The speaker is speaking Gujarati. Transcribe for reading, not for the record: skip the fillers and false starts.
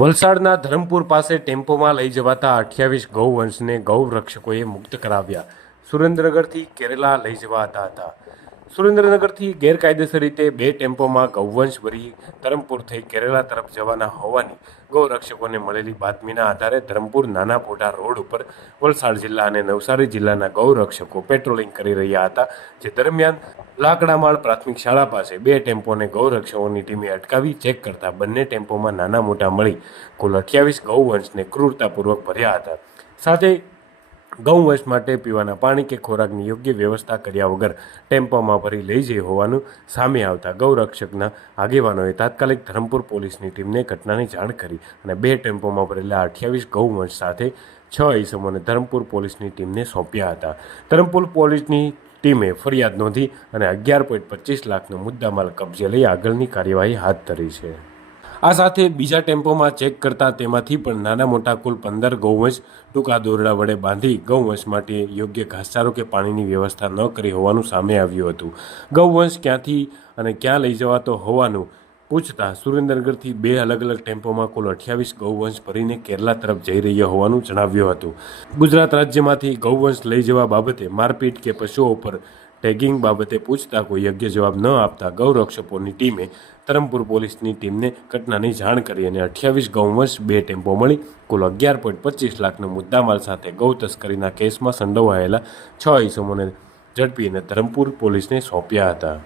વલસાડના ધરમપુર પાસે ટેમ્પોમાં લઈ જવાતા 28 ગૌવંશને ગૌરક્ષકોએ મુક્ત કરાવ્યા. સુરેન્દ્રનગરથી કેરલા લઈ જવાતા હતા. સુરેન્દ્રનગરથી ગેરકાયદેસર રીતે 2 ટેમ્પોમાં ગૌવંશ ભરી ધરમપુર થઈ કેરલા તરફ જવાના હોવાની ગૌરક્ષકોને મળેલી બાતમીના આધારે ધરમપુર નાના પોઢા રોડ ઉપર વલસાડ જિલ્લા અને નવસારી જિલ્લાના ગૌરક્ષકો પેટ્રોલિંગ કરી રહ્યા હતા. જે દરમિયાન લાકડામાળ પ્રાથમિક શાળા પાસે 2 ટેમ્પોને ગૌરક્ષકોની ટીમે અટકાવી ચેક કરતા બંને ટેમ્પોમાં નાના મોટા મળી કુલ 28 ગૌવંશને ક્રૂરતાપૂર્વક ભર્યા હતા. સાથે ગૌવંશ માટે પીવાના પાણી કે ખોરાકની યોગ્ય વ્યવસ્થા કર્યા વગર ટેમ્પોમાં ભરી લઈ જઈ હોવાનું સામે આવતા ગૌરક્ષકના આગેવાનોએ તાત્કાલિક ધરમપુર પોલીસની ટીમને ઘટનાની જાણ કરી અને 2 ટેમ્પોમાં ભરેલા 28 ગૌવંશ સાથે 6 ઈસમોને ધરમપુર પોલીસની ટીમને સોંપ્યા હતા. ધરમપુર પોલીસની ટીમે ફરિયાદ નોંધી અને 11.25 લાખનો મુદ્દામાલ કબજે લઈ આગળની કાર્યવાહી હાથ ધરી છે. આ સાથે બીજા ટેમ્પોમાં ચેક કરતા તેમાંથી પણ નાના મોટા કુલ 15 ગૌવંશ ટૂંકા દોરડા વડે બાંધી ગૌવંશ માટે યોગ્ય ઘાસચારો કે પાણીની વ્યવસ્થા ન કરી હોવાનું સામે આવ્યું હતું. ગૌવંશ ક્યાંથી અને ક્યાં લઈ જવાતો હોવાનું પૂછતા સુરેન્દ્રનગરથી 2 અલગ અલગ ટેમ્પોમાં કુલ 28 ગૌવંશ ભરીને કેરલા તરફ જઈ રહ્યા હોવાનું જણાવ્યું હતું. ગુજરાત રાજ્યમાંથી ગૌવંશ લઈ જવા બાબતે મારપીટ કે પશુઓ પર ટેગિંગ બાબતે પૂછતા કોઈ યોગ્ય જવાબ ન આપતા ગૌરક્ષકોની ટીમે ધરમપુર પોલીસની ટીમને ઘટનાની જાણ કરી અને 28 ગૌવંશ 2 ટેમ્પો મળી કુલ 11.25 લાખનો મુદ્દામાલ સાથે ગૌ તસ્કરીના કેસમાં સંડોવાયેલા 6 ઈસમોને ઝડપી અને ધરમપુર પોલીસને સોંપ્યા હતા.